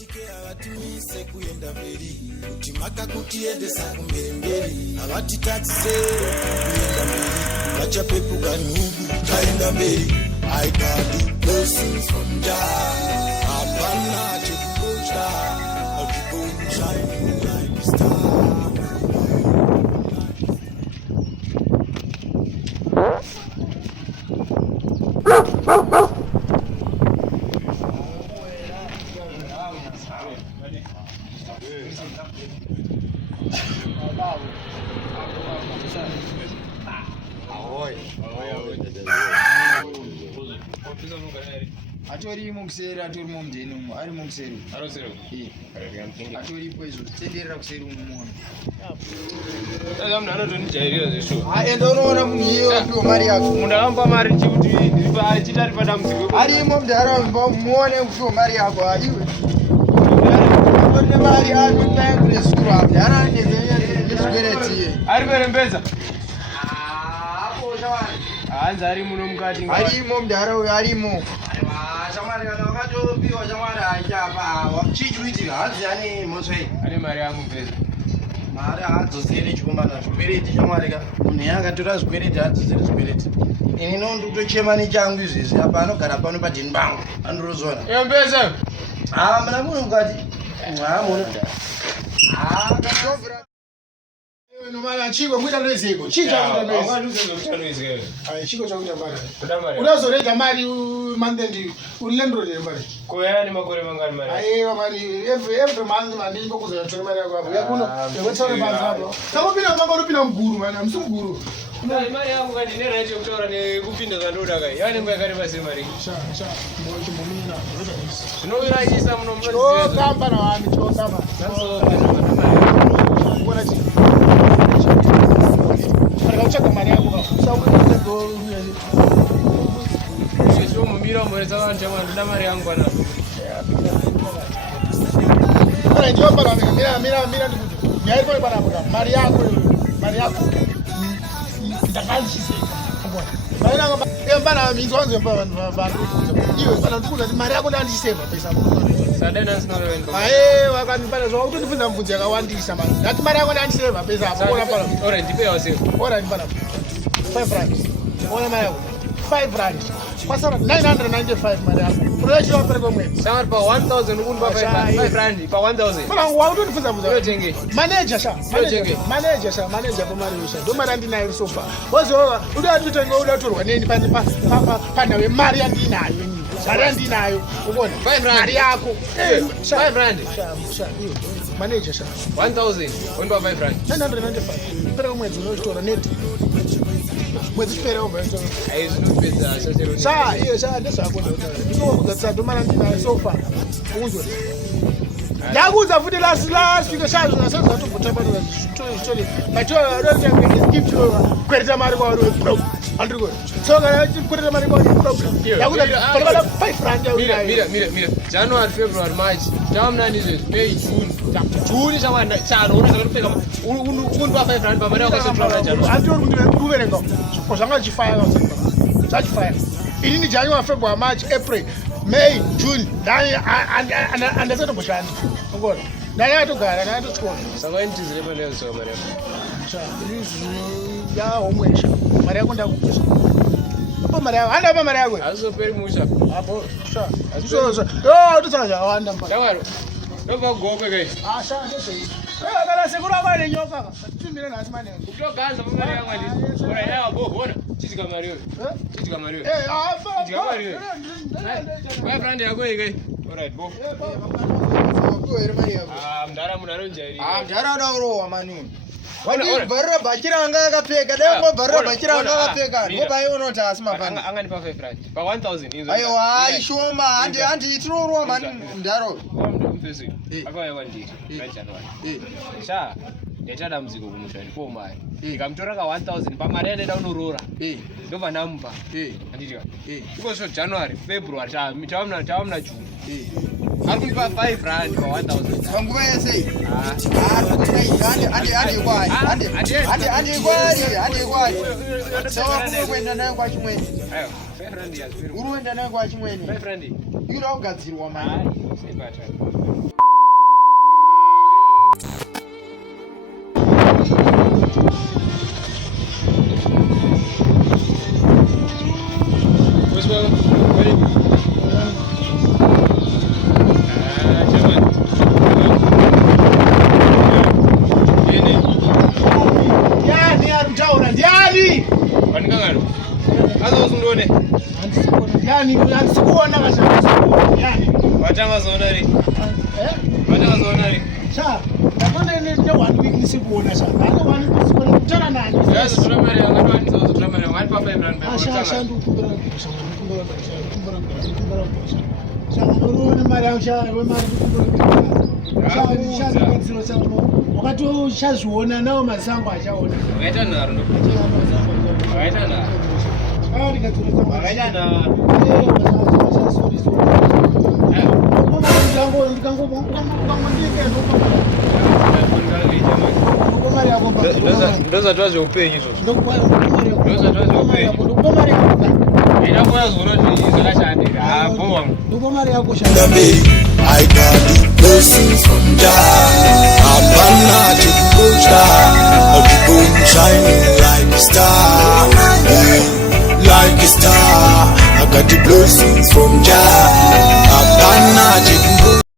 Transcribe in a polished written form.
politike avatimise kuenda mberi kuti makakutiendesa kumberi avatitadzise kuenda mberi vachapepuka nhungu taenda mberi I got the blessings from Jah apana chekukosha keep shining like a star. Atori mukseri atori mumdeni umu ari mukseri arosero atori poizo tenderera kuseri umu munhu anotonijairira zvesho enda unoona munhu iyeyo ndiwo mari yako munhu akampa mari chikuti chiti ari padambudziko arimo mundaraunda muone kuti ndiwo mari yako iwe atorine mari anotaekure zvikuru apo nezvikweretiye ari kuerembedza hanzi ari muno mukati arimo mundaraunda arimo shamwari kana wakatopiwa shamwari achapa chichuitira hanzi ane moswei ane mari yangu mpedza mari haadzosere chikumbana zvikwereti shamwari ka munhu yakatora zvikwereti haadzosere zvikwereti ini nondotochema nechangu izvezvi apa anogara pano padhini bangu andorozona embeza muna munhu mukati muna chiko kuita neziko unazorega mari mandendi uliendrode mari koyani makore mangani mari aiwa mari every month mani ngokuzotora mari yako hapo yakuno yekutsore banza hapo samopinda mangorupinda muguru mani amsi muguru mari yangu kati ne right yokutaura nekupinda zvandoda kai yani nguva yakareba sei mari chimbomina zvinovirayisa muno chokamba nawami chokamba kuona chi arikautsvaga mari yako zvomumira mureza vanhu chamwa ndoda mari yangu pana ndiyopana mira ndikuti nyairikoi panapoka mari yako ndakanziseka pana minzwanzo iwe pana ndikuda kuti mari yako ndandiseva pesa wakandipana zvakutondibvunza mubvunzo yakawandisa mani ndati mari yako ndandiseva pesa ndipana 5 rand ona mari yako 5 rand pasara 995 mari yako unoyachirwa pere kwemwedzi shamari pa 1000 ukundipa 5 rand pa 1000 pana wakutondibvunza yotenge manager pamari yosha ndo mari andinayo sofa wozova uda tutenga uda torwa neni panhawe mari yandinayo mari yandinayo ubona mari yako 5 rand manager 1000 undipa 5 rand 995 pere kwemwedzi unotora neti mwedzi chipere aizvinopedza ndezvako ndinokudzatisa ndomara ndinayo sofa uzwe ndakuudza futi last week sazvazatogotabatira zvitori kwereta mari kwauri weprogram andirikuri so kana kwereta mari kwauri weprogram ndakuudza 5 rand mira January February March tamunandizvezvi May June chano unazakatopeka undipa 5 rand pamari yakasetrana January anditori kundiverenga zvanga chifaya zvachifaya inini January February March April May June andasatomboshandira ngona ndanyatogara ndanyatotyona saka indizire mari yakusoka mari yako homwesha mari yako ndakuisa apa mari yako handapa mari yako hazoperi musha apo tosazvawanda January ndobva kugope kai kana sekuru akwane nyoka timbire nhasi manene kutoganza pamari yangu andisi ora yawa bobona chitika mari yo chitika mari yo chitika mari yo 5 rand yako kai alright bo mdara munhu aronjairi mdara udarowa mani wandibvarira bhachira anga akapfeka dai ngobvarira bhachira anga akapfeka ndobaiona asi mapana anganipa 5 rand pa 1000 aiwa haishoma handiitirorowa mani mdaro akauya kwandiri January Ndaita muziko kumusha ndipo mai. Ndikamutora ka 1000 pamari anaenda unorora. Ndobva ndamupa. Anditika. Iko so January, February, tamna June. Ari kundipa 5 rand pa 1000. Panguva yese. Andi kwari. Sawa kuenda nayo kwa chimweni. Ayo, 5 rand yazviri. Uruenda nayo kwa chimweni. 5 rand. Ira ugadzirwa mani. Sebata. wakati uchaziona nao mazango achaona waita naro ndo waita naro waita naro ndoza twaje upenyu izvo ndoza twaje upenyu ina kwazona kuti zvakashandira hapo wangu ndiko mari yako I got the blessings from Jah. Abana chikucha, I'll be going shining like a star, like a star. I got the blessings from